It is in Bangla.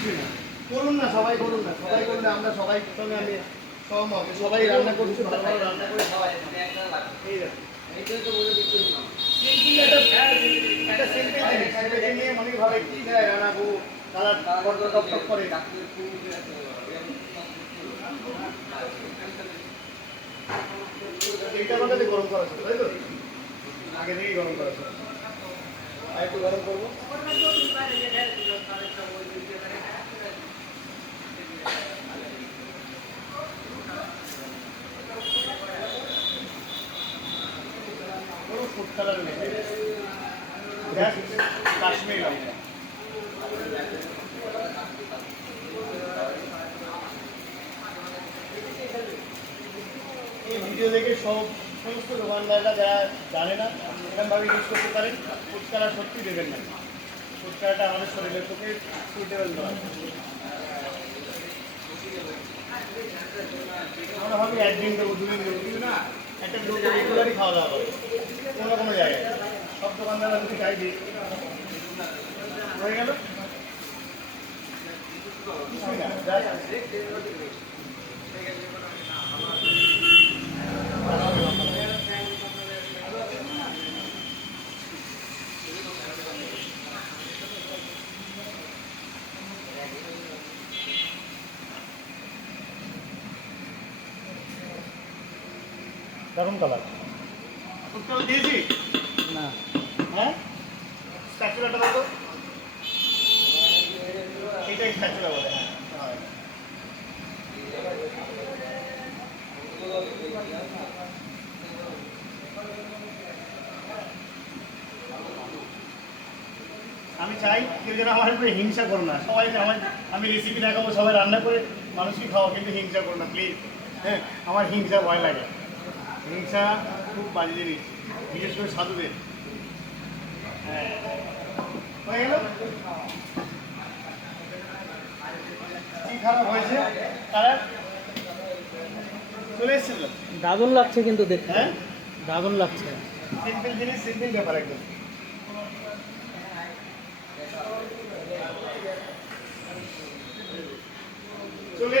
কিছুই না। করুন না, সবাই করুন না, সবাই করলে আমরা সবাই সঙ্গে আমি সহমত। সবাই রান্না করছি, ভালো ভালো রান্না করে খাওয়াই। এই দেখুন একটা সিম্পল জিনিস, সেটাকে নিয়ে অনেক ভাবে কি দেয় রান্না বউ কালার বড্ড টকটক করে। এইটা আমাদের গরম করা ছিল, তাই তো? আগে থেকেই গরম করা ছিল। আর একটু গরম করবো। ফুড কালার কাশ্মীরি লঙ্কা। এই ভিডিও দেখে সমস্ত দোকানদাররা যারা জানে না এরকমভাবে ইউজ করতে পারেন। ফুড কালার সত্যি দেবেন না। ফুড কালারটা আমাদের শরীরের পক্ষে সুইটেবল নয়। আমরা ভাবি একদিন দেবো, দুদিন দেবো, কিন্তু না, একটা লোক রেগুলারই খাওয়া দাওয়া করে কোনো কোনো জায়গায়। সব দোকানদাররা যদি চাই দিই হয়ে গেল। দারুণ কালার। ফুটকাল দিয়েছি না? হ্যাঁ, স্প্যাচুলাটা দাও তো। এইটাই স্প্যাচুলা বলে। হ্যাঁ, আমি চাই কেউ যেন আমার উপরে হিংসা করো না। সবাই আমি রেসিপি দেখাবো, সবাই রান্না করে মানুষকে খাওয়া, কিন্তু হিংসা করো না প্লিজ। হ্যাঁ, আমার হিংসা ভয় লাগে। হিংসা খুব বাজে জিনিস, বিশেষ করে সাধুদের। হ্যাঁ, হয়ে গেল। কি খারাপ হয়েছে কালার চলে এসেছিল। দারুণ লাগছে কিন্তু দেখতে। হ্যাঁ, দারুণ লাগছে। সিম্পল জিনিস, সিম্পল ব্যাপার একদম। চলে